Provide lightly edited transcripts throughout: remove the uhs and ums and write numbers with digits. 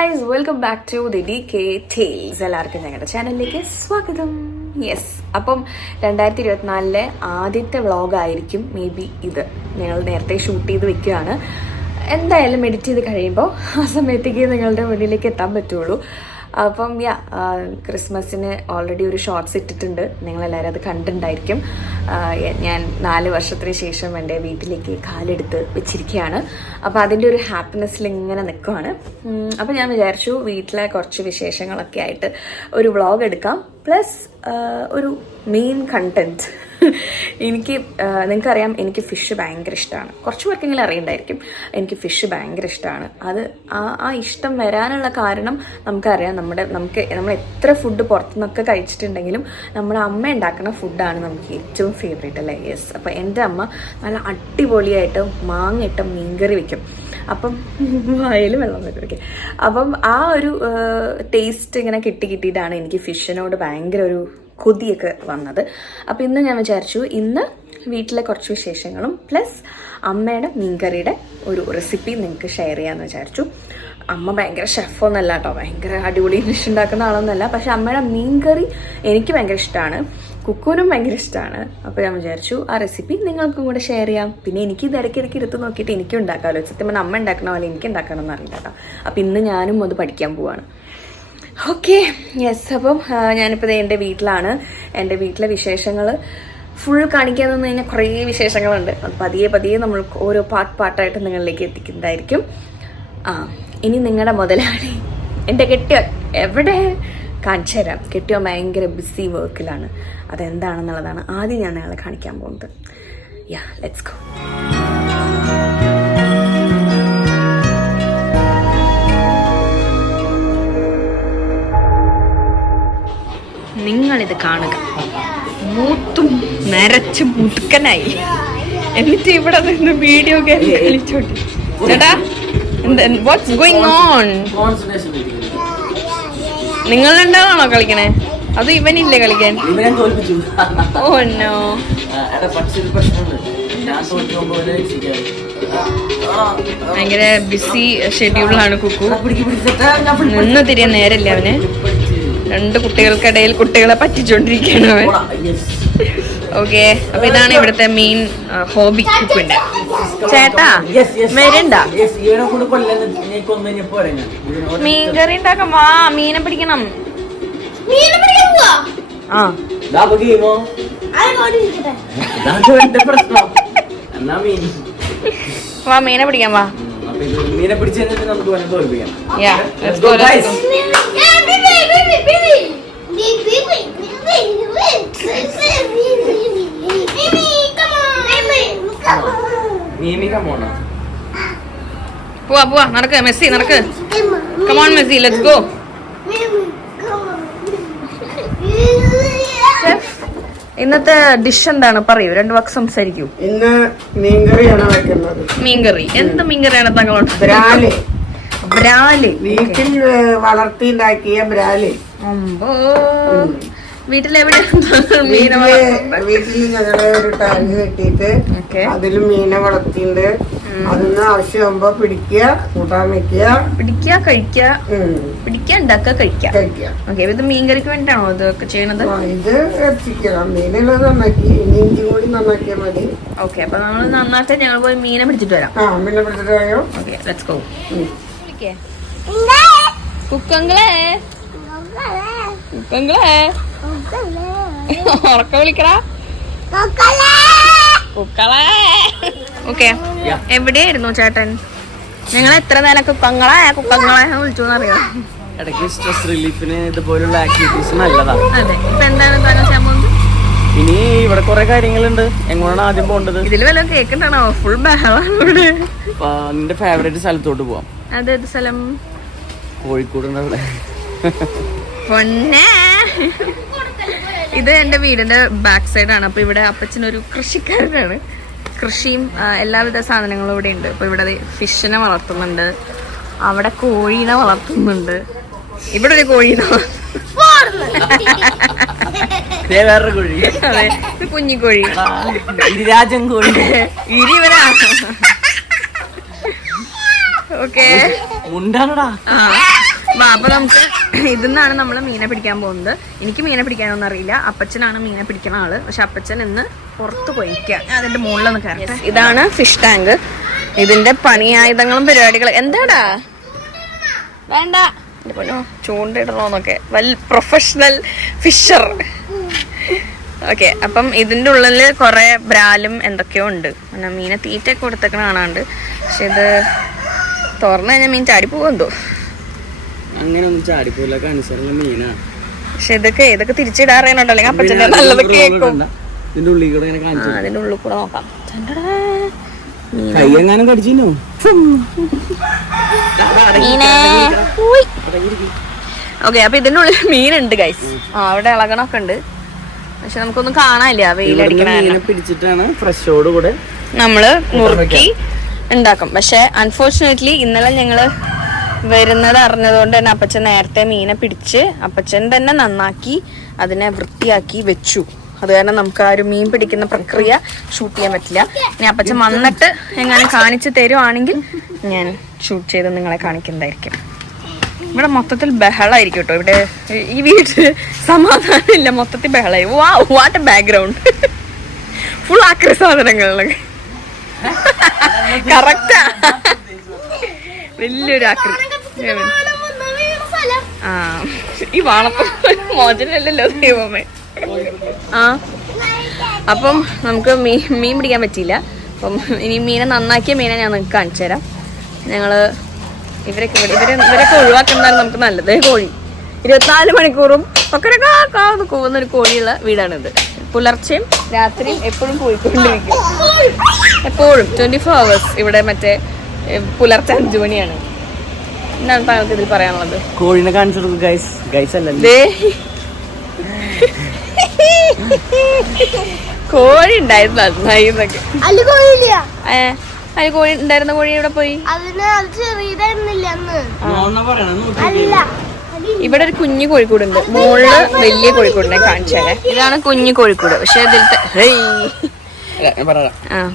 Guys, welcome back to the DK Tales. എല്ലാവർക്കും ഞങ്ങളുടെ ചാനലിലേക്ക് സ്വാഗതം. യെസ്, അപ്പം 2024 ആദ്യത്തെ വ്ളോഗായിരിക്കും മേ ബി ഇത്. ഞങ്ങൾ നേരത്തെ ഷൂട്ട് ചെയ്ത് വെക്കുകയാണ്. എന്തായാലും എഡിറ്റ് ചെയ്ത് കഴിയുമ്പോൾ ആ സമയത്തേക്ക് നിങ്ങളുടെ മുന്നിലേക്ക് എത്താൻ പറ്റുള്ളൂ. അപ്പം ക്രിസ്മസിന് ഓൾറെഡി ഒരു ഷോർട്സ് ഇട്ടിട്ടുണ്ട്. നിങ്ങളെല്ലാവരും അത് കണ്ടിട്ടുണ്ടായിരിക്കും. ഞാൻ 4 വർഷത്തിന് ശേഷം എൻ്റെ വീട്ടിലേക്ക് കാലെടുത്ത് വെച്ചിരിക്കുകയാണ്. അപ്പോൾ അതിൻ്റെ ഒരു ഹാപ്പിനെസ്സിൽ ഇങ്ങനെ നിൽക്കുവാണ്. അപ്പോൾ ഞാൻ വിചാരിച്ചു വീട്ടിലെ കുറച്ച് വിശേഷങ്ങളൊക്കെ ആയിട്ട് ഒരു വ്ളോഗ് എടുക്കാം. പ്ലസ് ഒരു മെയിൻ കണ്ടന്റ് എനിക്ക് നിങ്ങൾക്കറിയാം, എനിക്ക് ഫിഷ് ഭയങ്കര ഇഷ്ടമാണ്. കുറച്ച് പേർക്കെങ്കിലും അറിയണ്ടായിരിക്കും, എനിക്ക് ഫിഷ് ഭയങ്കര ഇഷ്ടമാണ്. അത് ആ ഇഷ്ടം വരാനുള്ള കാരണം നമുക്കറിയാം. നമ്മൾ എത്ര ഫുഡ് പുറത്തുനിന്നൊക്കെ കഴിച്ചിട്ടുണ്ടെങ്കിലും നമ്മുടെ അമ്മ ഉണ്ടാക്കുന്ന ഫുഡാണ് നമുക്ക് ഏറ്റവും ഫേവറേറ്റ് അല്ലേ? യെസ്. അപ്പം എൻ്റെ അമ്മ നല്ല അടിപൊളിയായിട്ട് മാങ്ങയിട്ട മീൻകറി വയ്ക്കും. അപ്പം വായിൽ വെള്ളം വരും. ഓക്കെ, അപ്പം ആ ഒരു ടേസ്റ്റ് ഇങ്ങനെ കിട്ടിയിട്ടാണ് എനിക്ക് ഫിഷിനോട് ഭയങ്കര ഒരു കൊതിയൊക്കെ വന്നത്. അപ്പോൾ ഇന്ന് ഞാൻ വിചാരിച്ചു ഇന്ന് വീട്ടിലെ കുറച്ച് വിശേഷങ്ങളും പ്ലസ് അമ്മയുടെ മീൻകറിയുടെ ഒരു റെസിപ്പി നിങ്ങൾക്ക് ഷെയർ ചെയ്യാമെന്ന് വിചാരിച്ചു. അമ്മ ഭയങ്കര ഷെഫൊന്നല്ല കേട്ടോ, ഭയങ്കര അടിപൊളി ഡിഷ് ഉണ്ടാക്കുന്ന ആളൊന്നുമല്ല. പക്ഷെ അമ്മയുടെ മീൻകറി എനിക്ക് ഭയങ്കര ഇഷ്ടമാണ്, കുക്കൂനും ഭയങ്കര ഇഷ്ടമാണ്. അപ്പോൾ ഞാൻ വിചാരിച്ചു ആ റെസിപ്പി നിങ്ങൾക്കും കൂടെ ഷെയർ ചെയ്യാം. പിന്നെ എനിക്ക് ഇത് ഇടയ്ക്കിടയ്ക്ക് എടുത്ത് നോക്കിയിട്ട് എനിക്കും ഉണ്ടാക്കാമല്ലോ. സത്യം പറഞ്ഞാൽ അമ്മ ഉണ്ടാക്കണ പോലെ എനിക്ക് ഉണ്ടാക്കണമെന്ന് അറിയില്ല കേട്ടോ. അപ്പോൾ ഇന്ന് ഞാനും അത് പഠിക്കാൻ പോവാണ്. Okay, yes. അപ്പം ഞാനിപ്പോൾ എൻ്റെ വീട്ടിലാണ്. എൻ്റെ വീട്ടിലെ വിശേഷങ്ങൾ ഫുൾ കാണിക്കാൻ നിന്ന് കഴിഞ്ഞാൽ കുറേ വിശേഷങ്ങളുണ്ട്. അത് പതിയെ നമ്മൾ ഓരോ പാട്ടായിട്ട് നിങ്ങളിലേക്ക് എത്തിക്കുന്നതായിരിക്കും. ഇനി നിങ്ങളുടെ മുതലാളി എൻ്റെ കെട്ടിയോ എവിടെ കാണിച്ചു തരാം. കെട്ടിയോ ഭയങ്കര ബിസി വർക്കിലാണ്. അതെന്താണെന്നുള്ളതാണ് ആദ്യം ഞാൻ നിങ്ങളെ കാണിക്കാൻ പോകുന്നത്. Let's go. നിങ്ങളിത് കാണുക. മൂത്തും നരച്ചും മുതുക്കനായി എന്നിട്ട് ഇവിടെ നിന്ന് വീഡിയോ ഗെയിം കളിച്ചോട്ടി. ചേട്ടാ, വാട്ട്സ് ഗോയിങ് ഓൺ? നിങ്ങൾ രണ്ടാളാണോ കളിക്കണേ? അത് ഇവനില്ലേ കളിക്കാൻ? Oh no. ഭയങ്കര ബിസി ഷെഡ്യൂളാണ് കുക്കു. നിന്ന് തിരിയാൻ നേരമില്ല അവന്. 2 കുട്ടികൾക്കിടയിൽ കുട്ടികളെ പറ്റിച്ചോണ്ടിരിക്കുകയാണ് അവൻ. ഓക്കെ, അപ്പൊ ഇതാണ് ഇവിടുത്തെ മെയിൻ ഹോബി കുക്കിന്റെ. ചേട്ടാ വരണ്ട, മീൻകറി ഉണ്ടാക്കാം. വാ, മീനെ പിടിക്കണം. വാ, മീനെ പിടിക്കാം. വാ, മീനെ പിടിച്ച് നമുക്ക് തോൽപ്പിക്കാം. പോവാ നടക്ക് മെസ്സി, നടക്ക്. Come on Messi, let's go. ഇന്നത്തെ ഡിഷ് എന്താണ് പറയൂ, 2 വാക്ക് സംസാരിക്കൂ. ഇന്ന് മീൻകറിയാണ് വെക്കുന്നത്. മീൻകറി? എന്ത് മീൻകറിയാണ് താങ്കളുണ്ട്? ബ്രാല്, വീട്ടിൽ വളർത്തിണ്ടാക്കിയ ബ്രാല്. വീട്ടിൽ ഞങ്ങള് ഒരു ടാങ്ക് കെട്ടിയിട്ട് അതിൽ മീനെ വളർത്തിണ്ട്. അതിന് ആവശ്യമാകുമ്പോ പിടിക്കുക, കൂട്ടാൻ വെക്കുക, പിടിക്കുക, കഴിക്കുക, ഉണ്ടാക്കുക, കഴിക്കുക. ഇത് മീൻകറിക്ക് വേണ്ടിട്ടാണോ ഇതൊക്കെ ചെയ്യണത്? ഇത് ഇറച്ചിക്കണം. മീനുള്ളത് നന്നാക്കി ഇഞ്ചി കൂടി നന്നാക്കിയാൽ മതി. ഓക്കെ, അപ്പൊ നമ്മൾ നന്നായിട്ട് ഞങ്ങൾ പോയി മീനെ പിടിച്ചിട്ട് വരാം. മീനെ പിടിച്ചിട്ട് വരാം. Okay, let's go. കുക്കങ്ങളെ ഉറക്ക വിളിക്കടാ. ഓക്കെ, എവിടെയായിരുന്നു ചേട്ടൻ? ഞങ്ങൾ എത്ര നേരം കുക്കങ്ങളെ വിളിച്ചു എന്നറിയാം. ഇടയ്ക്ക് സ്ട്രെസ് റിലീഫിന് ഇതുപോലുള്ള ആക്ടിവിറ്റീസ് നല്ലതാണ്. അതെ, ഇപ്പൊ എന്താണ് താങ്കൾ ചെയ്യാൻ പോകുന്നത്? ഇനി ഇവിടെ കുറെ കാര്യങ്ങളുണ്ട്. എങ്ങോട്ടാണ് ആദ്യം പോകേണ്ടത്? ഇതിൽ വല്ല കേൾക്കണ്ടാണോ? ഫുൾ ബഹളാണ് ഇവിടെ. നിന്റെ ഫേവറേറ്റ് സ്ഥലത്തോട്ട് പോവാം. അതേത് സ്ഥലം? കോഴിക്കോട്. പൊന്നെ, ഇത് എൻ്റെ വീടിന്റെ ബാക്ക് സൈഡാണ്. അപ്പൊ ഇവിടെ അപ്പച്ചനൊരു കൃഷിക്കാരനാണ്. കൃഷിയും എല്ലാവിധ സാധനങ്ങളും ഇവിടെ ഉണ്ട്. അപ്പൊ ഇവിടെ ഫിഷിനെ വളർത്തുന്നുണ്ട്, അവിടെ കോഴീനെ വളർത്തുന്നുണ്ട്, ഇവിടെ ഒരു കോഴീനെ വേറൊരു കോഴി. അതെ, കുഞ്ഞിക്കോഴി, ഗിരിരാജൻ കോഴി. ഓക്കെ, മുണ്ടാണോടാ. അപ്പൊ നമുക്ക് ഇതിന്നാണ് നമ്മൾ മീനെ പിടിക്കാൻ പോകുന്നത്. എനിക്ക് മീനെ പിടിക്കാനൊന്നും അറിയില്ല. അപ്പച്ചനാണ് മീനെ പിടിക്കുന്ന ആള്. പക്ഷെ അപ്പച്ചൻ ഇന്ന് പുറത്ത് പോയിക്കാം. ഞാൻ അതിന്റെ മുകളിലൊന്ന് കയറട്ടെ. ഇതാണ് ഫിഷ് ടാങ്ക്. ഇതിന്റെ പണിയായുധങ്ങളും പരിപാടികളും. എന്താടാ വേണ്ട ചൂണ്ടിടണോന്നൊക്കെ പ്രൊഫഷണൽ ഫിഷർ. ഓക്കെ, അപ്പം ഇതിന്റെ ഉള്ളില് കുറെ ബ്രാലും എന്തൊക്കെയോ ഉണ്ട്. പിന്നെ മീനെ തീറ്റയൊക്കെ കൊടുത്തേക്കണ കാണാണ്ട്. പക്ഷെ ഇത് തുറന്നു കഴിഞ്ഞാൽ മീൻ ചാടിപ്പോകുമെന്തോ. അങ്ങനെ ഒന്നും ചാടിപ്പോല കണിസറുള്ള മീനാ. പക്ഷെ ഇതൊക്കെ തിരിച്ചിടാറേനുണ്ടോ, അല്ലെങ്കിൽ അപ്പച്ചന്റെ നല്ലത് കേൾക്കും. ഇതിന്റെ ഉള്ളിൽ കൂടെ അതിന്റെ ഉള്ളിൽ കൂടെ നോക്കാം. കൈയെങ്ങാനും കടിച്ചിനോ? ഓക്കെ, അപ്പൊ ഇതിന്റെ ഉള്ളിൽ മീനുണ്ട് ഗൈസ്. അവിടെ ഇളകണൊക്കെ ഉണ്ട്. പക്ഷെ നമുക്കൊന്നും കാണാനില്ല, വെയിലടിക്കണ പിടിച്ചിട്ടാണ് ഫ്രഷോട് കൂടെ നമ്മള് മുറുക്കി ഉണ്ടാക്കും. പക്ഷെ അൺഫോർച്ചുനേറ്റ്ലി ഇന്നലെ ഞങ്ങള് വരുന്നത് അറിഞ്ഞതുകൊണ്ട് തന്നെ അപ്പച്ചൻ നേരത്തെ മീനെ പിടിച്ച് അപ്പച്ചൻ തന്നെ നന്നാക്കി അതിനെ വൃത്തിയാക്കി വെച്ചു. അത് കാരണം നമുക്ക് ആ ഒരു മീൻ പിടിക്കുന്ന പ്രക്രിയ ഷൂട്ട് ചെയ്യാൻ പറ്റില്ല. ഇനി അപ്പച്ചൻ വന്നിട്ട് എങ്ങനെ കാണിച്ചു തരുവാണെങ്കിൽ ഞാൻ ഷൂട്ട് ചെയ്ത് നിങ്ങളെ കാണിക്കുന്നതായിരിക്കും. ഇവിടെ മൊത്തത്തിൽ ബഹളായിരിക്കും കേട്ടോ. ഇവിടെ ഈ വീട്ടിൽ സമാധാനം ഇല്ല, മൊത്തത്തിൽ ബഹളായി. വാട്ട് എ ബാക്ക്ഗ്രൗണ്ട്, ഫുൾ ആക്രി സാധനങ്ങളിലൊക്കെ. കറക്റ്റാ, വലിയൊരു ആക്രി. ആ, ഈ വാളപ്പം മോചനല്ലല്ലോ ദൈവമേ. ആ, അപ്പം നമുക്ക് മീൻ പിടിക്കാൻ പറ്റിയില്ല. അപ്പം ഇനി മീനെ നന്നാക്കിയ മീനെ ഞാൻ നിങ്ങൾക്ക് കാണിച്ചു തരാം. ഞങ്ങള് ഇവരൊക്കെ ഒഴിവാക്കുന്നതാണ് നമുക്ക് നല്ലത്. കോഴി 24 മണിക്കൂറും ഒക്കെ കൂവുന്ന ഒരു കോഴിയുള്ള വീടാണിത്. പുലർച്ചെയും രാത്രിയും എപ്പോഴും പോയിക്കൊണ്ടിരിക്കും. എപ്പോഴും 24 hours ഇവിടെ മറ്റേ പുലർച്ചെ 5 മണിയാണ്. എന്താണ് താങ്കൾക്ക് ഇതിൽ പറയാനുള്ളത്? കോഴിനെ കാണിച്ചു കൊടുക്കും ഗൈസ്. ഗൈസ് അല്ലേ, കോഴി ഉണ്ടായിരുന്നു നന്നായി എന്നൊക്കെ. അതിൽ കോഴി ഉണ്ടായിരുന്ന കോഴി ഇവിടെ പോയി. ഇവിടെ ഒരു കുഞ്ഞു കോഴിക്കൂടുണ്ട്, മുകളില് വലിയ കോഴിക്കൂടിനെ കാണിച്ചാലേ. ഇതാണ് കുഞ്ഞു കോഴിക്കൂട്. പക്ഷെ ഇതിലത്തെ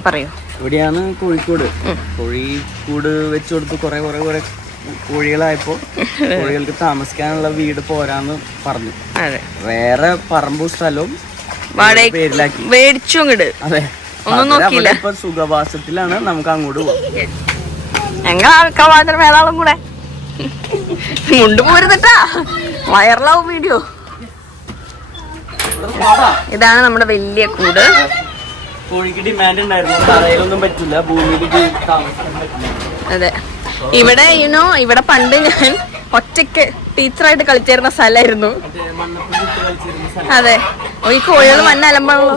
പറയൂ. ഇവിടെയാണ് കോഴിക്കോട്. കോഴിക്കൂട് വെച്ചു കൊടുത്ത് കുറെ കോഴികളായപ്പോ കോഴികൾക്ക് താമസിക്കാനുള്ള വീട് പോരാന്ന് പറഞ്ഞു. വേറെ പറമ്പും സ്ഥലവും പേരിലാക്കി മേടിച്ചു. അങ്ങോട്ട് അതെ, ഒന്നും നോക്കിയില്ല. ഇപ്പൊ സുഖവാസത്തിലാണ്. നമുക്ക് അങ്ങോട്ട് പോകാം. ഞങ്ങൾ വേളാളും കൂടെ കൊണ്ടുപോരുന്നിട്ടാ, വൈറലാവും വീഡിയോ. ഇതാണ് നമ്മുടെ വലിയ കൂട്. കോഴിക്ക് ഡിമാൻഡ് ഉണ്ടായിരുന്നു, തറയിലൊന്നും പറ്റില്ല, ഭൂമിയിൽ താമസിക്കാൻ പറ്റില്ല. അതെ, ഇവിടെ ഇവിടെ പണ്ട് ഞാൻ ഒറ്റയ്ക്ക് ടീച്ചറായിട്ട് കളിച്ചിരുന്ന സ്ഥലമായിരുന്നു. അതെ, ഈ കോഴികൾ മണ്ണലമ്പാണല്ലോ.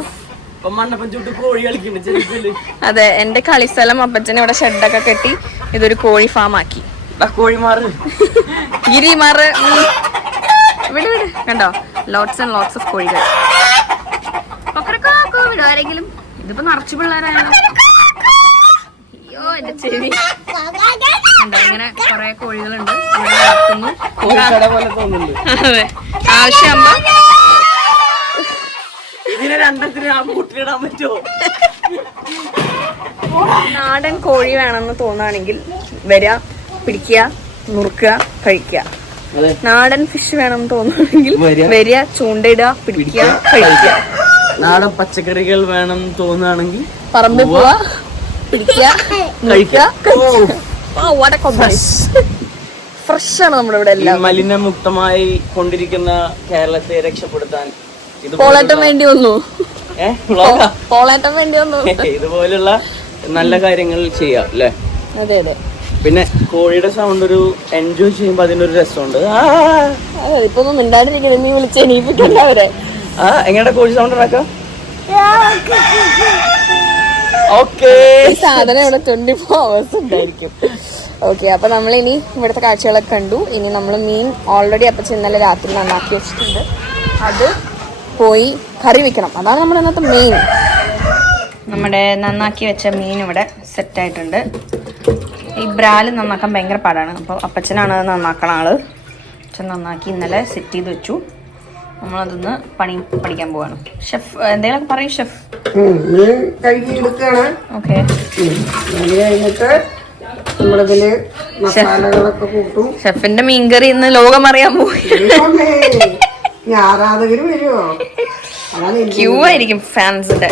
അതെ, എന്റെ കളിസ്ഥലം അപ്പച്ചനെ ഇവിടെ ഷെഡൊക്കെ കെട്ടി ഇതൊരു കോഴി ഫാം ആക്കി. ഗിരിമാറ് ഇവിടെ കണ്ടോ, ലോട്ട്സ് ആൻഡ് ലോട്ട്സ് ഓഫ് കോഴികൾ. ആരെങ്കിലും ഇതിപ്പോ നിറച്ചു പിള്ളേരാണോ? അയ്യോ, എന്റെ ചെവി കണ്ടോ. ഇങ്ങനെ കൊറേ കോഴികളുണ്ട് ഇവിടെ വളർത്തുന്നു. അതെ, ആവശ്യമാകുമ്പോ നാടൻ കോഴി വേണമെന്ന് തോന്നുകയാണെങ്കിൽ വരിക, പിടിക്കുക, നുറുക്കുക, കഴിക്കുക. നാടൻ ഫിഷ് വേണമെന്ന് തോന്നുകയാണെങ്കിൽ വരിക, ചൂണ്ടയിടുക, പിടിക്കുക, കഴിക്കുക. നാടൻ പച്ചക്കറികൾ വേണം തോന്നുകയാണെങ്കിൽ പറമ്പിൽ പോവാ, പിടിക്കുക, കഴിക്കുക. ഫ്രഷ് ആണ് നമ്മുടെ ഇവിടെ എല്ലാം. മലിനമുക്തമായി കൊണ്ടിരിക്കുന്ന കേരളത്തെ രക്ഷപ്പെടുത്താൻ പോളേട്ടം വേണ്ടി വന്നു. പോളേട്ടം വേണ്ടി വന്നു. ഇതുപോലുള്ള നല്ല കാര്യങ്ങൾ ചെയ്യാം അല്ലേ? അതെ അതെ. പിന്നെ കോഴിയുടെ സൗണ്ട് ഒരു എൻജോയ് ചെയ്യുമ്പോ അതിനൊരു രസമുണ്ട്. ഇപ്പൊ ഒന്നും മിണ്ടാണ്ടിരിക്കണ, നീ വിളിച്ച് എണീപ്പിക്കണ്ട അവരെ. എങ്ങനെയാ കോഴി സൗണ്ട് ഉണ്ടാക്കാം? ഓക്കേ, സാധനം ഇവിടെ 24 hours ഉണ്ടായിരിക്കും. ഓക്കെ, അപ്പൊ നമ്മളിനി ഇവിടുത്തെ കാഴ്ചകളൊക്കെ കണ്ടു. ഇനി നമ്മൾ മീൻ ഓൾറെഡി അപ്പച്ചൻ ഇന്നലെ രാത്രി നന്നാക്കി വെച്ചിട്ടുണ്ട്. അത് പോയി കറി വെക്കണം. അതാണ് നമ്മുടെ ഇന്നത്തെ മെയിൻ. നമ്മുടെ നന്നാക്കി വെച്ച മീൻ ഇവിടെ സെറ്റായിട്ടുണ്ട്. ഈ ബ്രാല് നന്നാക്കാൻ ഭയങ്കര പാടാണ്. അപ്പോൾ അപ്പച്ചനാണ് അത് നന്നാക്കണ ആള്. അച്ഛൻ നന്നാക്കി ഇന്നലെ സെറ്റ് ചെയ്ത് വെച്ചു. നമ്മളതൊന്ന് പഠിക്കാൻ പോവാണ്. ഷെഫ് എന്തെങ്കിലുമൊക്കെ പറയും ഷെഫ്. മീൻ കഴുകി എടുക്കുകയാണ്. ഓക്കെ, കഴിഞ്ഞിട്ട് നമ്മളിതില് മസാലകളൊക്കെ കൂട്ടും. ഷെഫിന്റെ മീൻകറി ഇന്ന് ലോകം അറിയാൻ പോയി. ഇനി ആരാധകര് വരുമോ? അതാണ് ക്യൂ ആയിരിക്കും ഫാൻസിന്റെ.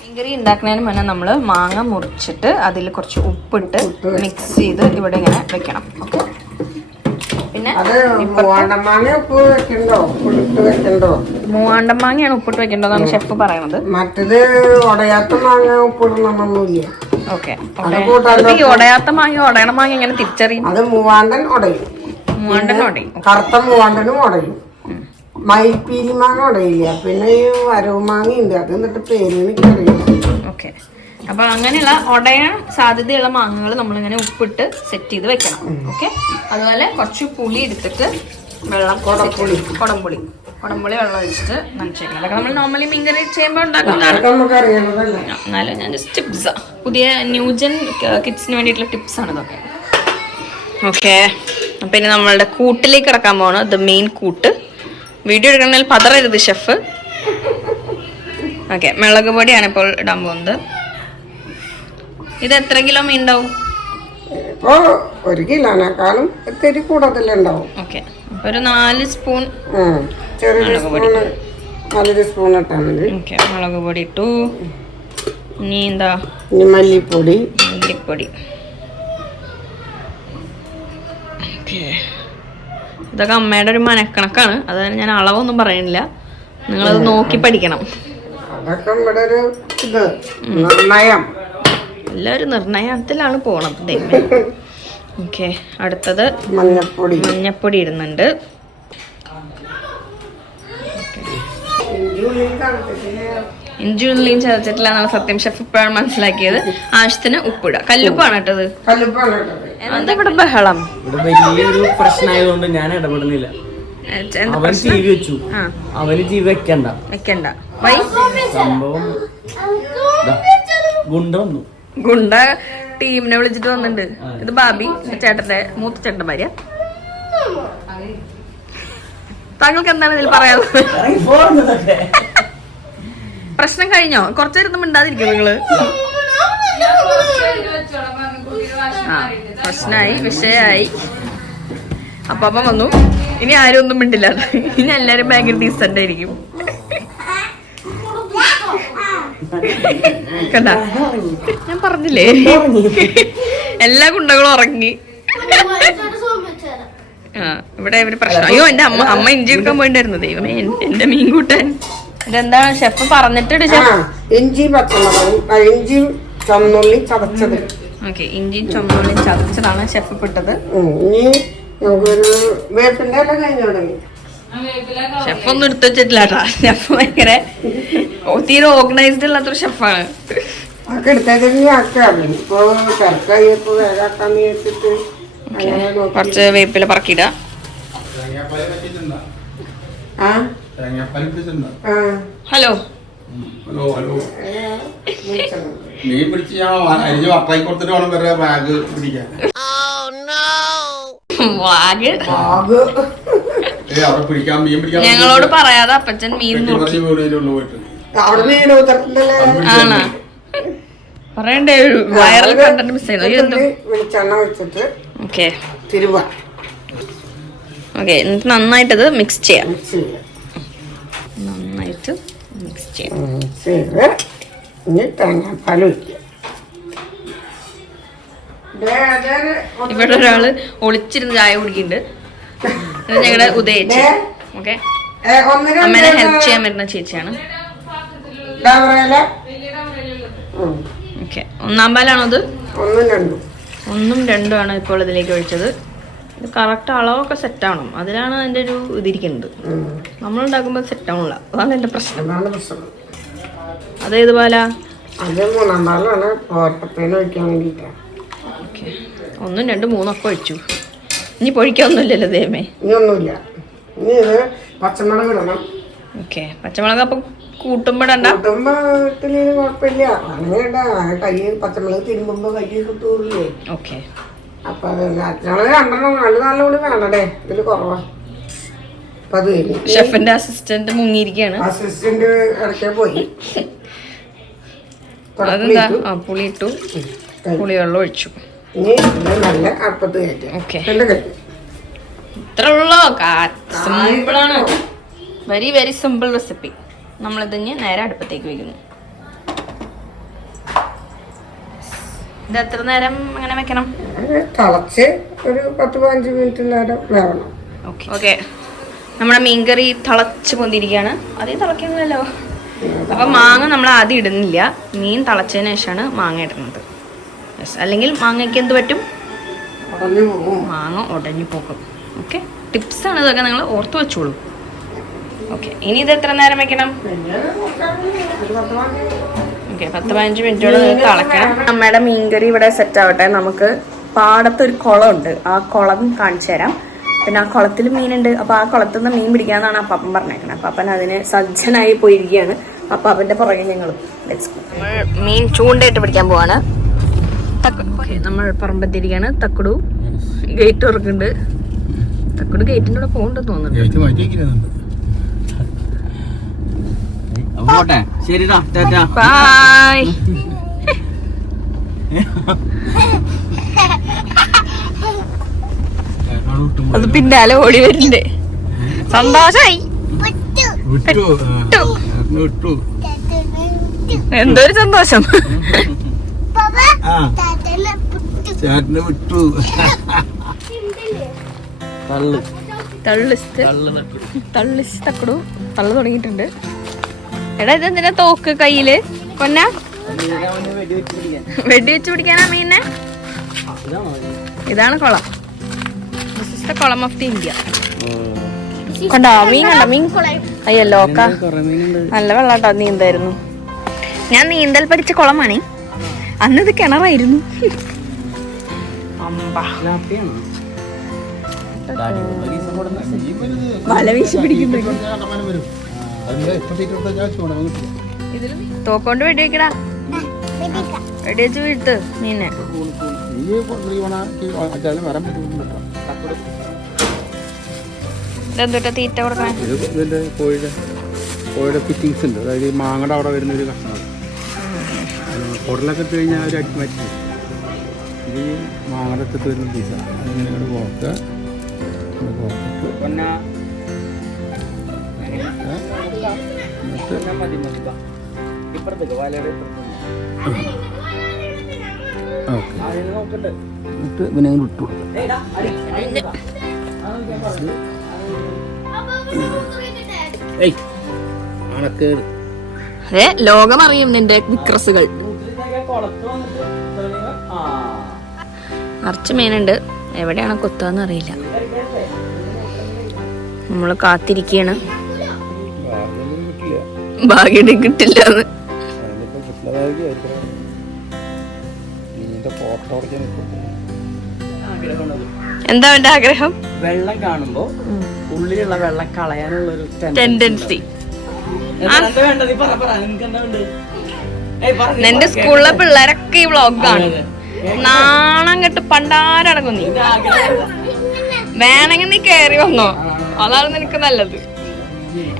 മീൻകറി ഉണ്ടാക്കുന്നതിന് മുന്നേ നമ്മള് മാങ്ങ മുറിച്ചിട്ട് അതിൽ കുറച്ച് ഉപ്പിട്ട് മിക്സ് ചെയ്ത് ഇവിടെ ഇങ്ങനെ വെക്കണം. ഓക്കെ. പിന്നെ അത് മൂവാണ്ടമാങ്ങ ഉപ്പ് വെക്കണ്ടോ? ഉപ്പിട്ട് വെക്കണ്ടോ? മൂവാണ്ടമാങ്ങയാണ് ഉപ്പിട്ട് വെക്കേണ്ടതാണ് ഷെഫ് പറയണത്. മറ്റത് ഉടയാത്ത മാങ്ങ ഉപ്പിടണമെന്നൊന്നുമില്ല. ഓക്കെ. ഈ ഉടയാത്ത മാങ്ങ ഉടയണ മാങ്ങ എങ്ങനെ തിരിച്ചറിയും? അത് മൂവാണ്ടൻ ഉടയും. മൂവാണ്ടൻ ഉടയും. കറുത്ത മൂവാണ്ടനും ഉടയും. മയിൽപ്പീലി മാങ്ങ ഉടയില്ല. പിന്നെ ഈ വരവ് മാങ്ങയുണ്ട്. അത് എന്നിട്ട് പേര് എനിക്കറിയില്ല. ഓക്കെ. അപ്പൊ അങ്ങനെയുള്ള ഉടയാൻ സാധ്യതയുള്ള മാങ്ങകൾ നമ്മളിങ്ങനെ ഉപ്പിട്ട് സെറ്റ് ചെയ്ത് വെക്കണം. ഓക്കെ. അതുപോലെ കുറച്ച് പുളി എടുത്തിട്ട് വെള്ളം, കൊടംപുളി വെള്ളം ഒഴിച്ചിട്ട് നനച്ചേക്കണം. അതൊക്കെ നമ്മൾ നോർമലി മീൻകറി ചെയ്യുമ്പോൾ ഉണ്ടാക്കുന്നതാണ്. എന്നാലും ഞാൻ ജസ്റ്റ് ടിപ്സ്, പുതിയ ന്യൂജൻ കിഡ്സിന് വേണ്ടിയിട്ടുള്ള ടിപ്സ് ആണ് ഇതൊക്കെ. ഓക്കെ. അപ്പൊ ഇനി നമ്മളുടെ കൂട്ടിലേക്ക് കിടക്കാൻ പോകണം. ദ മെയിൻ കൂട്ട്. വീഡിയോ എടുക്കണമെങ്കിൽ പതറരുത് ഷെഫ്. ഓക്കെ. മുളക് പൊടിയാണ് ഇപ്പോൾ ഇടാൻ പോകുന്നത്. ഇത് എത്ര കിലോ മീൻ ഉണ്ടാവും? ഇപ്പൊ 1 കിലോനേക്കാളും ഇത്തിരി കൂടുതലുണ്ടാവും. ഓക്കെ. അപ്പൊ ഒരു 4 സ്പൂൺ ചെറിയ സ്പൂണ്, 4 സ്പൂൺ ഇട്ടാൽ മതി. ഓക്കെ. മുളക് പൊടി ഇട്ടു. ഇനി എന്താ? ഇനി മല്ലിപ്പൊടി. ഓക്കെ. ഇതൊക്കെ അമ്മയുടെ ഒരു മനക്കണക്കാണ്. അതാണ് ഞാൻ അളവൊന്നും പറയുന്നില്ല. നിങ്ങളത് നോക്കി പഠിക്കണം. അതൊക്കെ ഇവിടെ ഒരു ഇത് നിർണയം. എല്ലാവരും നിർണയത്തിലാണ് പോണത്. ദൈവമേ. ഓക്കെ. അടുത്തത് മഞ്ഞപ്പൊടി ഇടുന്നുണ്ട്. ഇഞ്ചി ഉള്ളിയും ചതച്ചിട്ടില്ല എന്നാണ് സത്യം. ഷെഫ് ഇപ്പോഴാണ് മനസ്സിലാക്കിയത്. ആവശ്യത്തിന് ഉപ്പിടുക. കല്ലുപ്പാണ് ഇട്ടത്. എന്താ ഇവിടെ ബഹളം? ഇവിടെ വലിയൊരു പ്രശ്നമായതുകൊണ്ട് ഞാൻ ഇടപെടുന്നില്ല. അവൻ ടി വി വെച്ചു, അവന് ടി വി വെക്കണ്ട. സംഭവം ഗുണ്ട വന്നു. ഗുണ്ട ടീമിനെ വിളിച്ചിട്ട് വന്നിട്ടുണ്ട്. ഇത് ബാബി, ചേട്ടന്റെ മൂത്ത ചേട്ടന്റെ ഭാര്യ. താങ്കൾക്ക് എന്താണ് ഇതിൽ പറയാനുള്ളത്? പ്രശ്നം കഴിഞ്ഞോ? കുറച്ചേരൊന്നും മിണ്ടാതിരിക്കും നിങ്ങള്. പ്രശ്നമായി, വിഷയമായി. അപ്പാപ്പ വന്നു. ഇനി ആരും ഒന്നും മിണ്ടില്ല. ഇനി എല്ലാരും ഭയങ്കര ഡീസന്റ് ആയിരിക്കും. കണ്ടാ, ഞാൻ പറഞ്ഞില്ലേ എല്ലാ ഗുണ്ടകളും ഉറങ്ങി. ഇവിടെ ഇവര് പ്രശ്നം. അയ്യോ, എന്റെ അമ്മ ഇഞ്ചി എടുക്കാൻ പോയിണ്ടായിരുന്നു. ദൈവമേ, എന്റെ മീൻ കൂട്ടാൻ. ഇതെന്താ ഷെഫ് പറഞ്ഞിട്ട്? ഇഞ്ചിയും ചുമന്നുള്ളി ചതച്ചത്. ഓക്കെ. ഇഞ്ചിയും ചുമന്നുള്ളിയും ചതച്ചതാണ് ഷെഫ് ഇട്ടത്. ഷെഫ് ഒന്നും എടുത്തു വെച്ചിട്ടില്ല കേട്ടാ. ഷെഫ് ഭയങ്കര തീരെ ഓർഗനൈസ്ഡ് അല്ലാത്തൊരു ഷെഫാണ്. കുറച്ച് വേപ്പില പറക്കിയിടുക. ഹലോ. മീൻ പിടിച്ച് ഞാൻ അരിഞ്ഞ് വട്ടായി കൊടുത്തിട്ട് വേണം വരെ ബാഗ് പിടിക്കാൻ. ഞങ്ങളോട് പറയാതെ അപ്പച്ചൻ മീൻ ആണോ പറയണ്ടേ? വൈറൽ കണ്ടന്റ് മിസ് ചെയ്യുന്നു. ഓക്കെ. ഓക്കെ. എന്നിട്ട് നന്നായിട്ടത് മിക്സ് ചെയ്യാം. നന്നായിട്ട് മിക്സ് ചെയ്യാം. ഇവിടെ ഒരാള് ഒളിച്ചിരുന്ന് ചായ കുടിക്കുന്നുണ്ട്. ഞങ്ങളുടെ ഉദയിച്ച്. ഓക്കെ. അമ്മേനെ ഹെൽപ്പ് ചെയ്യാൻ വരുന്ന ചേച്ചിയാണ്. ഓക്കെ. 1-ാം പാലാണോ അത്? 1ഉം 2ഉം ആണ് ഇപ്പോൾ ഇതിലേക്ക് ഒഴിച്ചത്. ഇത് കറക്റ്റ് അളവൊക്കെ സെറ്റ് ആവണം. അതിലാണ് അതിന്റെ ഒരു ഇതിരിക്കുന്നത്. നമ്മൾ ഉണ്ടാക്കുമ്പോൾ സെറ്റ് ആവണില്ല. അതാണ് എന്റെ പ്രശ്നം. അതേത് പാലാ? 3-ാം പാലാണ് ഒഴിക്കാൻ വേണ്ടിട്ട്. ഓക്കെ. 1, 2, 3 ഒക്കെ ഒഴിച്ചു. ഇനി പൊഴിക്കൊന്നുമില്ലല്ലോ ദൈവമേ. ഇനിയൊന്നുമില്ല. ഇനി ഇത് പച്ചമുളക് ഇടണം. ഓക്കെ. പച്ചമുളക് അപ്പൊ കൂട്ടുമ്പോഴണ്ട? കുഴപ്പമില്ല. അങ്ങനെ കൈ പച്ചമുളക് തിരുമ്പുമ്പോ കൈ കിട്ടൂല്ലേ. ഓക്കെ. അപ്പൊ പച്ചമുളക് 2 4 കൂടി വേണടേ. ഇതില് കുറവാ. അപ്പൊ അത് ഷെഫിന്റെ അസിസ്റ്റന്റ് മുങ്ങിയിരിക്കുകയാണ്. അസിസ്റ്റന്റ് ഇടയ്ക്ക് പോയി. അതെന്താ? പുളി ഇട്ടു. പുളിവെള്ളം ഒഴിച്ചു. ഇനി ഇത് നല്ല അടുപ്പത്ത് കയറ്റും. ഓക്കെ, എല്ലാം കഴിഞ്ഞു. ഇത്ര ഉള്ളോ? സിമ്പിളാണ്, വെരി വെരി സിമ്പിൾ റെസിപ്പി. നമ്മളിതിഞ്ഞ് നേരെ അടുപ്പത്തേക്ക് വയ്ക്കുന്നു. ഇത് എത്ര നേരം അങ്ങനെ വെക്കണം? തിളച്ച് ഒരു 10-15 മിനിറ്റ് നേരം വേവണം. ഓക്കെ, നമ്മുടെ മീൻകറി തിളച്ച് പൊന്തിരിക്കുകയാണ്. അതേ തിളയ്ക്കുന്നില്ലല്ലോ. അപ്പം മാങ്ങ നമ്മൾ ആദ്യം ഇടുന്നില്ല, മീൻ തിളച്ചതിന് ശേഷമാണ് മാങ്ങ ഇടുന്നത്. യെസ്, അല്ലെങ്കിൽ മാങ്ങയ്ക്ക് എന്ത് പറ്റും? ഉടഞ്ഞു പോകും. മാങ്ങ ഉടഞ്ഞു പോകും. ഓക്കെ, ടിപ്സാണ് ഇതൊക്കെ, നിങ്ങൾ ഓർത്ത് വെച്ചോളൂ. ഓക്കെ, ഇനി ഇത് എത്ര നേരം വെക്കണം? ഓക്കെ, 10-15 മിനിറ്റോട് തിളക്കണം. നമ്മുടെ മീൻകറി ഇവിടെ സെറ്റ് ആവട്ടെ. നമുക്ക് പാടത്തൊരു കുളമുണ്ട്, ആ കുളം കാണിച്ചു തരാം. പിന്നെ ആ കുളത്തിൽ മീനുണ്ട്. അപ്പൊ ആ കുളത്തിൽ നിന്ന് മീൻ പിടിക്കാന്നാണ് അപ്പാപ്പൻ പറഞ്ഞേക്കണത്. അപ്പാപ്പൻ അതിന് സജ്ജനായി പോയിരിക്കുകയാണ്. അപ്പാപ്പന്റെ പുറകെ ഞങ്ങളും മീൻ ചൂണ്ടയിട്ട് പിടിക്കാൻ പോവാണ്. നമ്മൾ പറമ്പത്തിരിക്കാണ്. തക്കുടു ഗേറ്റ് തുറക്കുന്നുണ്ട്. തക്കുടു ഗേറ്റിന്റെ കൂടെ പോകണ്ടെന്ന് തോന്നുന്നുണ്ട്. പോട്ടെ, ശരിടാ, ടാറ്റാ. ബൈ. അത് പിന്നാലെ ഓടി വരുന്നുണ്ട്. സന്തോഷായി. എന്തൊരു സന്തോഷം. തക്കടു തള്ളു തുടങ്ങിയിട്ടുണ്ട്. എടാ, ഇതെന്തിനാ തോക്ക് കയ്യില്? കൊന്ന വെടിവെച്ച് പിടിക്കാനാ മീനെ? ഇതാണ് കുളം. ദിസ് ഇസ് ദ കുളം ഓഫ് ദി ഇന്ത്യ. കണ്ടോ മീൻ? കണ്ടോ മീൻ? അയ്യല്ലോ, നല്ല വെള്ളാട്ടോ. നീന്തായിരുന്നു. ഞാൻ നീന്തൽ പഠിച്ച കുളമാണ്. അന്നിത് കിണറായിരുന്നു. വല വീശി പിടിക്കുന്നു. തോക്കൊണ്ട് വെടിവെക്കടാ. വെടിവെച്ച് വീഴ്ത്ത് മീനെ. ഇതെന്തോട്ടാ തീറ്റ കൊടുക്കണേ? ഇതിന്റെ കോഴിയുടെ ഫിറ്റിങ്സ് ഉണ്ട്. അതായത് മാങ്ങയുടെ അവിടെ വരുന്ന ഒരു കഷ്ണം കുടലൊക്കെ ഇട്ട് കഴിഞ്ഞാൽ ഒരു അടി മാറ്റി. ഇത് മാങ്ങയുടെ അടുത്ത് വരുന്ന പീസാണ്. അതിങ്ങനെ പോക്ക് പിന്നെ വിട്ടു. ലോകം അറിയും നിന്റെ വിക്രസുകൾ. നിറച്ച് മീനുണ്ട്. എവിടെയാണ് കൊത്താന്ന് അറിയില്ല. നമ്മള് കാത്തിരിക്കുകയാണ്. ഭാഗ്യം കിട്ടില്ല. എന്താ എന്റെ ആഗ്രഹം? വെള്ളം കാണുമ്പോ ഉള്ളിലുള്ള വെള്ളം കളയാനുള്ള ഒരു ടെൻഡൻസി. നിന്റെ സ്കൂളിലെ പിള്ളേരൊക്കെ ഈ വ്ളോഗ് കാണും. നാണം കെട്ട് പണ്ടാരടങ്ങും നീ. വേണമെങ്കിൽ നീ കയറി വന്നോ, അതാണ് നിനക്ക് നല്ലത്.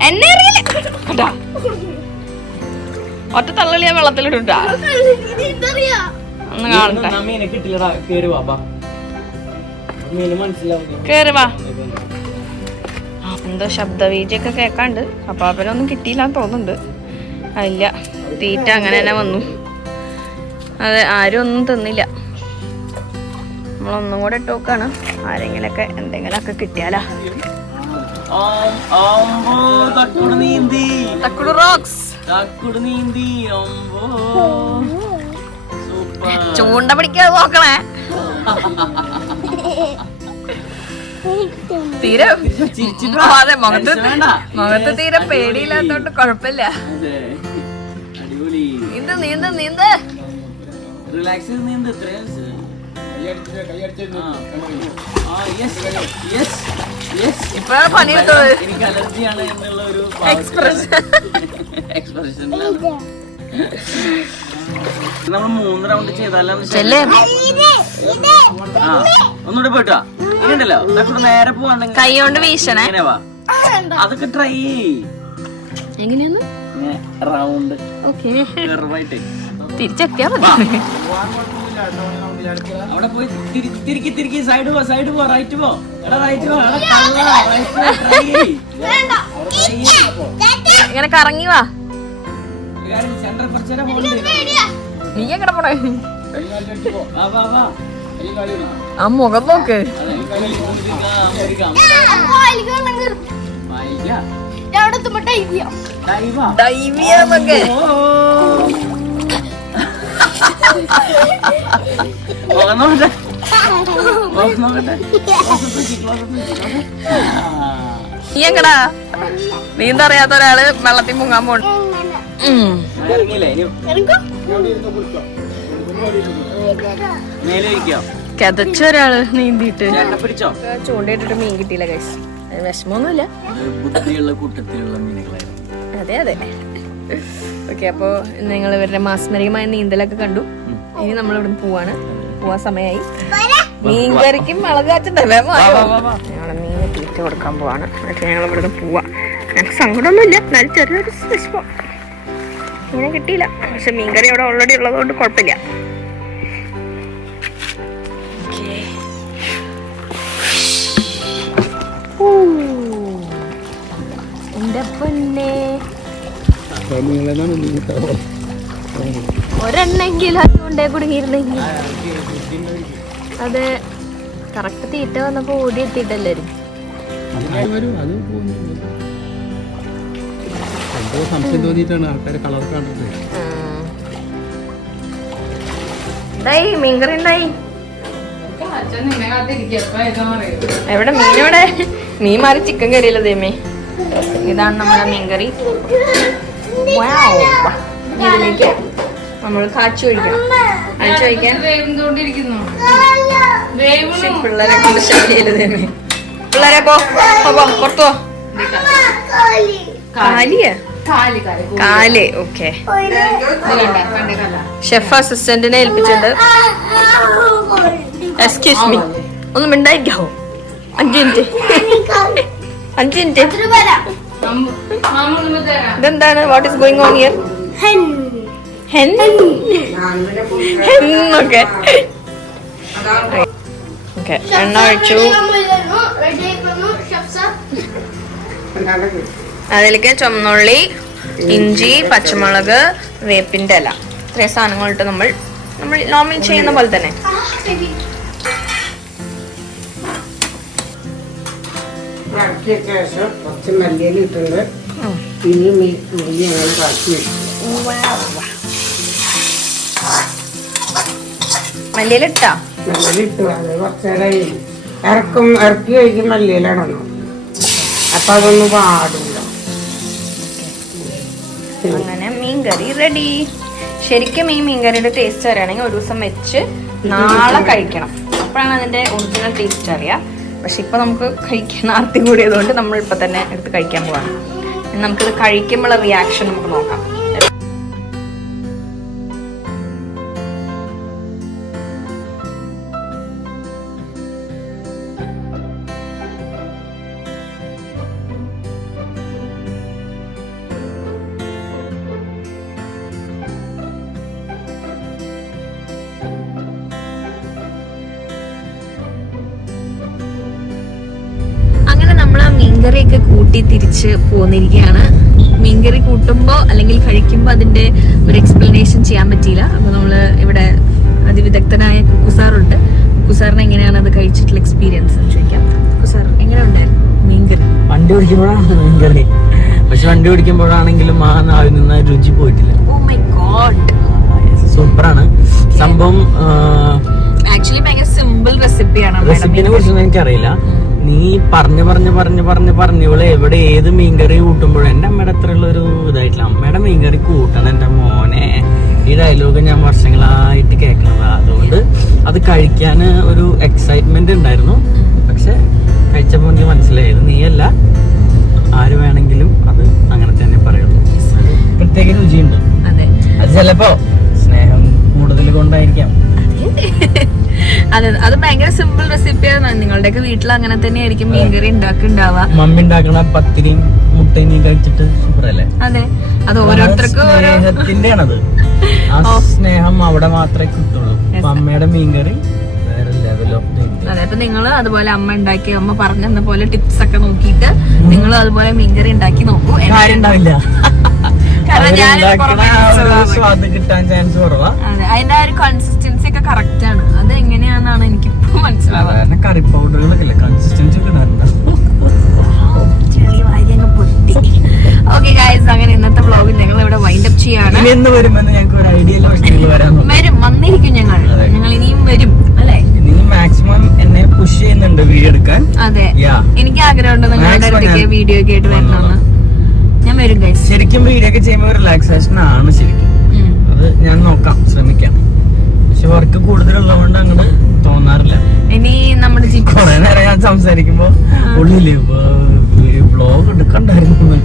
എന്നെ അറിയില്ല കേട്ടാ. ഒറ്റ തള്ളി ഞാൻ വെള്ളത്തിലിട്ടാ ഒന്ന് കാണട്ടെ. കേറി വാ. എന്തോ ശബ്ദവീചിയൊക്കെ കേക്കാണ്ട്. അപ്പാപ്പനൊന്നും കിട്ടിയില്ലാന്ന് തോന്നുന്നുണ്ട്. ഇല്ല, തീറ്റ അങ്ങനെ തന്നെ വന്നു. അതെ, ആരും ഒന്നും തിന്നില്ല. നമ്മളൊന്നും കൂടെ ഇട്ട് നോക്കാണ്. ആരെങ്കിലൊക്കെ എന്തെങ്കിലൊക്കെ കിട്ടിയാലാ. തക്കുടു റോക്സ്. ചൂണ്ട പിടിക്കാതെ നോക്കണേ. തീരെ അതെ, മുഖത്ത് തീരെ പേടിയില്ലാത്തോണ്ട് കൊഴപ്പില്ല. നീന്ത് നീന്ത് നീന്ത്. റിലാക്സ് നീന്ത്. ഇപ്പൊ പണി കിട്ടും. എനിക്ക് അലർജിയാണ് എന്നുള്ള ഒരു എക്സ്പ്രഷൻ. നമ്മൾ 3 റൗണ്ട് ചെയ്താലും ഒന്നുകൂടെ പോയിട്ടാ. ഇനിയുണ്ടല്ലോ നേരെ പോവാണെങ്കിൽ കൈ കൊണ്ട് വീശണേ. അതൊക്കെ ട്രൈ എങ്ങനെയാന്ന് റൗണ്ട് ഓക്കെ ചെറുതായിട്ട് തിരിച്ചെത്തിയാ മതി. അവിടെ പോയി തിരിക്കി സൈഡ് പോ റൈറ്റ് പോ എടാ റൈറ്റ് പോ ഇങ്ങനെ കറങ്ങി വാ. സെന്റർ കുറച്ചേരാ പോകുന്നുണ്ട്. നീ എങ്ങനെ പോണേ? വാ ആ മുഖം നോക്ക്. ഡൈവിയാന്നൊക്കെ. നീ എങ്ങടാ? നീന്തറിയാത്ത ഒരാള് വെള്ളത്തിൽ മുങ്ങാൻ പോണ. കതച്ച ഒരാള് നീന്തിട്ട് ചൂണ്ടയിട്ടിട്ട് മീൻ കിട്ടിയില്ല ഗൈസ്. വിഷമൊന്നുമില്ല. ബുദ്ധിയുള്ള കൂട്ടത്തിലുള്ള മീനുകളായിരുന്നു. അതെ അതെ. ഓക്കെ, അപ്പൊ നിങ്ങൾ ഇവരുടെ മാസ്മരികമായ നീന്തലൊക്കെ കണ്ടു. ഇനി നമ്മൾ ഇവിടെ പോവാൻ സമയമായി. മീൻകറിക്കും മുളക് കാച്ചുണ്ടല്ലേ? ഞങ്ങള് മീനെ തീറ്റ കൊടുക്കാൻ പോവാണ്. ഓക്കെ, ഞങ്ങൾ ഇവിടെ പോവാ. ഞങ്ങൾക്ക് സങ്കടമൊന്നുമില്ല, എന്നാലും ചെറിയൊരു വിഷമം. മീനെ കിട്ടിയില്ല, പക്ഷെ മീൻകറി അവിടെ ഓൾറെഡി ഉള്ളത് കൊണ്ട് കുഴപ്പമില്ല. എന്റെ പൊന്നെ, ഒരെണ്ണെങ്കിലും അതുകൊണ്ടേ കുടുങ്ങിയിരുന്നെങ്കിൽ. അത് കറക്റ്റ് തീറ്റ വന്നപ്പോ ഓടി എത്തിയിട്ടല്ലാരും. സംശയം തോന്നിയിട്ടാണ് ആൾക്കാര് കളർ കണ്ടിട്ട്. മീൻകറി ഉണ്ടായി. എവിടെ മീനോടെ? മീൻ മാറി ചിക്കൻ കറിയല്ലോ ദേമേ. ഇതാണ് നമ്മുടെ മീൻകറി. ഇതിലേക്ക് നമ്മൾ കാച്ചി ഒഴിക്കണം. കാച്ചി ഒഴിക്കാൻ പിള്ളേരെ കൊണ്ട് ശരിയല്ലേ ദേമേ. പിള്ളേരെ പുറത്തോ. കാല്. ഓക്കെ, ഷെഫ് അസിസ്റ്റന്റിനെ ഏൽപ്പിച്ചിട്ടുണ്ട്. എക്സ്ക്യൂസ് മീ, ഒന്നും മിണ്ടായിരിക്കാവോ? 5 മിനിറ്റ്. ഇതെന്താണ്? What is going on here? ഹെൻ. ഓക്കെ, എണ്ണ ഒഴിച്ചു. അതിലേക്ക് ചുമന്നുള്ളി, ഇഞ്ചി, പച്ചമുളക്, വേപ്പിന്റെ ഇല, ഇത്രയും സാധനങ്ങളിട്ട് നമ്മൾ നോർമൽ ചെയ്യുന്ന പോലെ തന്നെ. ശേഷം കുറച്ച് മല്ലിയില ഇട്ടുണ്ട്. ഇനി മല്ലി ഞങ്ങൾ കാച്ചി വെക്കും. മല്ലിയില ഇട്ടാ? മല്ലിയില ഇട്ടു. അത് കുറച്ചേരം ഇറക്കി കഴിക്കും മല്ലിയിലാണോ, അപ്പൊ അതൊന്നും പാടില്ല. അങ്ങനെ മീൻകറി റെഡി. ശരിക്കും ഈ മീൻകറിയുടെ ടേസ്റ്റ് അറിയണമെങ്കിൽ ഒരു ദിവസം വെച്ച് നാളെ കഴിക്കണം. അപ്പോഴാണ് അതിന്റെ ഒറിജിനൽ ടേസ്റ്റ് അറിയാം. പക്ഷെ ഇപ്പൊ നമുക്ക് കഴിക്കാൻ ആർത്തി കൂടിയതുകൊണ്ട് നമ്മൾ ഇപ്പൊ തന്നെ എടുത്ത് കഴിക്കാൻ പോവാണ്. നമുക്കിത് കഴിക്കുമ്പോഴുള്ള റിയാക്ഷൻ നമുക്ക് നോക്കാം. മീൻകറിയൊക്കെ കൂട്ടി തിരിച്ച് പോന്നിരിക്കുകയാണ്. മീൻകറി കൂട്ടുമ്പോൾ അല്ലെങ്കിൽ കഴിക്കുമ്പോൾ അതിന്റെ ഒരു എക്സ്പ്ലനേഷൻ ചെയ്യാൻ പറ്റിയില്ല. അപ്പൊ നമ്മള് ഇവിടെ അതിവിദഗ്ധനായ കുക്കുസാറുണ്ട്. കുക്കുസാറിന് എങ്ങനെയാണ് അത് കഴിച്ചിട്ടുള്ള എക്സ്പീരിയൻസ് ചോദിക്കാം. കുക്കുസാർ, എങ്ങനെ ഉണ്ടായിരുന്നു മീൻകറി? വണ്ടി ഓടിക്കുമ്പോഴാണ് മീൻകറി, പക്ഷെ വണ്ടി ഓടിക്കുമ്പോഴാണെങ്കിലും ആ നാവിൽ നിന്ന് രുചി പോയിട്ടില്ല. ഓ മൈ ഗോഡ്, സൂപ്പറാണ് സംഭവം. ആക്ച്വലി ഭയങ്കര സിമ്പിൾ റെസിപ്പിയാണ്. റെസിപ്പിനെ കുറിച്ചൊന്നും എനിക്കറിയില്ല. നീ പറഞ്ഞു ഇവള് എവിടെ ഏത് മീൻകറി കൂട്ടുമ്പോഴും എന്റെ അമ്മയുടെ അത്രയുള്ള ഒരു ഇതായിട്ടില്ല. അമ്മയുടെ മീൻകറി കൂട്ടണം എന്റെ മോനെ. ഈ ഡയലോഗ് ഞാൻ വർഷങ്ങളായിട്ട് കേൾക്കണതാ. അതുകൊണ്ട് അത് കഴിക്കാൻ ഒരു എക്സൈറ്റ്മെന്റ് ഉണ്ടായിരുന്നു. പക്ഷെ കഴിച്ചപ്പോൾ എനിക്ക് മനസ്സിലായത് നീയല്ല, ആര് വേണമെങ്കിലും അത് അങ്ങനെ തന്നെ പറയുള്ളൂ. പ്രത്യേക രുചിയുണ്ട്. അത് ചിലപ്പോ സ്നേഹം കൂടുതൽ കൊണ്ടായിരിക്കാം. അതെ, അത് ഭയങ്കര സിമ്പിൾ റെസിപ്പിയാണ്. നിങ്ങളുടെയൊക്കെ വീട്ടിൽ അങ്ങനെ തന്നെ ആയിരിക്കും മീൻകറി ഉണ്ടാവുക. മമ്മി ഉണ്ടാക്കണ പത്തിരിയും മുട്ടയും കഴിച്ചിട്ട് സൂപ്പർ അല്ലേ? അതെ, അത് ഓരോരുത്തർക്കും സ്നേഹത്തിന്റെ ആണത്. ആ സ്നേഹം അവിടെ മാത്രമേ കിട്ടുള്ളൂ. അപ്പൊ അമ്മയുടെ മീൻകറി വേറെ ലെവൽ ഓഫ് ടേസ്റ്റ്. അതെ, അപ്പൊ നിങ്ങള് അതുപോലെ അമ്മ ഉണ്ടാക്കി, അമ്മ പറഞ്ഞ പോലെ ടിപ്സ് ഒക്കെ നോക്കിയിട്ട് നിങ്ങൾ അതുപോലെ മീൻകറി ഉണ്ടാക്കി നോക്കൂ. കാര്യം ഉണ്ടാവില്ല, കാരണം ഞാൻ സ്വാദ് കിട്ടാൻ ചാൻസ് കുറവാ. അതെ, അതിന്റെ ആ ഒരു കൺസിസ്റ്റൻസി ഒക്കെ കറക്റ്റ് ആണ്. അത് എങ്ങനെയാണെന്നാണ് എനിക്കിപ്പോ മനസ്സിലാവുന്നത്. സാധാരണ കറി പൗഡറുകളൊക്കെ കൺസിസ്റ്റൻസി ഒക്കെ ചെറിയ വാരി അങ്ങ് പൊട്ടി. ഓക്കെ ഗൈസ്, അങ്ങനെ ഇന്നത്തെ വ്ളോഗ് ഞങ്ങൾ ഇവിടെ വൈൻഡ് അപ്പ് ചെയ്യാണ്. ഇനി എന്ന് വരുമെന്ന് ഞങ്ങൾക്ക് ഒരു ഐഡിയ വരും, വന്നിരിക്കും ഞങ്ങൾ ഇനിയും വരും അല്ലെ. നീ മാക്സിമം എന്നെ പുഷ് ചെയ്യുന്നുണ്ട് വീഡിയോ എടുക്കാൻ. അതെ, എനിക്ക് ആഗ്രഹമുണ്ട് നിങ്ങളുടെ അടുത്തേക്ക് വീഡിയോ ഒക്കെ ആയിട്ട് വരണമെന്ന്. ഞാൻ വരും ഗൈസ്. ശരിക്കും വീഡിയോ ഒക്കെ ചെയ്യുമ്പോൾ റിലാക്സേഷൻ ആണ് ശരിക്കും. അത് ഞാൻ നോക്കാം, ശ്രമിക്കാം. പക്ഷെ വർക്ക് കൂടുതലുള്ളതുകൊണ്ട് അങ്ങോട്ട് തോന്നാറില്ല. ഇനി നമ്മുടെ കൊറേ നേരം ഞാൻ സംസാരിക്കുമ്പോ ഉള്ളില് വ്ളോഗ് എടുക്കണ്ടായിരുന്നു.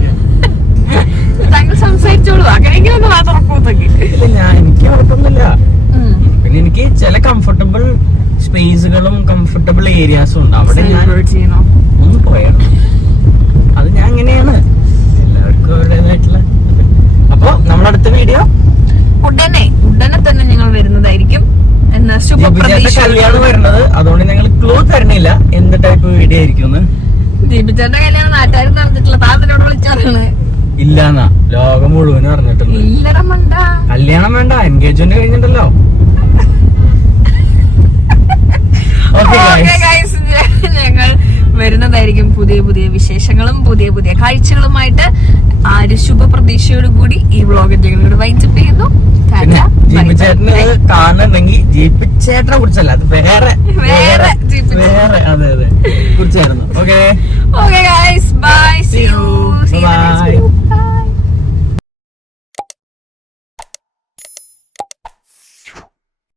താങ്കൾ സംസാരിച്ചോളൂ, അങ്ങനെയെങ്കിലും ഒന്ന് മാത്രം പോത്തേക്ക്. ഇല്ല, എനിക്ക് കുഴപ്പമൊന്നുമില്ല. പിന്നെ എനിക്ക് ചില കംഫർട്ടബിൾ സ്പേസുകളും കംഫർട്ടബിൾ ഏരിയാസും ഉണ്ട്. അവിടെ ഞാൻ ഒന്ന് പോയാണ്. അത് ഞാൻ അങ്ങനെയാണ്, എല്ലാവർക്കും അവരുടേതായിട്ടുള്ള. അപ്പൊ നമ്മളടുത്ത വീഡിയോ ഉടനെ തന്നെ ഞങ്ങൾ വരുന്നതായിരിക്കും. എന്നാ കല്യാണം വരുന്നത്, അതുകൊണ്ട് ഞങ്ങൾ ക്ലൂ തരണില്ല എന്ത് ടൈപ്പ് വീഡിയോ ആയിരിക്കും. ദീപിച്ചേട്ടന്റെ കല്യാണം നാട്ടുകാരും നടന്നിട്ടില്ല, താത്തിനോട് വിളിച്ചാറാണ്. ഇല്ലാന്നാ ലോകം മുഴുവനും അറിഞ്ഞിട്ടുണ്ട്. ഇല്ലടാ മണ്ട, കല്യാണം വേണ്ട, എൻഗേജ്മെന്റ് കഴിഞ്ഞിട്ടല്ലോ. ഞങ്ങൾ വരുന്നതായിരിക്കും പുതിയ പുതിയ വിശേഷങ്ങളും പുതിയ പുതിയ കാഴ്ചകളുമായിട്ട്. ആ ഒരു ശുഭപ്രതീക്ഷയോടുകൂടി ഈ വ്ളോഗ് ഞങ്ങളോട് വൈൻഡപ്പ് ചെയ്യുന്നു. ജീപ്പ് ചേട്ടന് കാണുന്നുണ്ടെങ്കിൽ ജീപ്പ് ചേട്ടനെ കുറിച്ചല്ല, അത് വേറെ അതെ കുറിച്ചായിരുന്നു. Okay guys, bye, see U.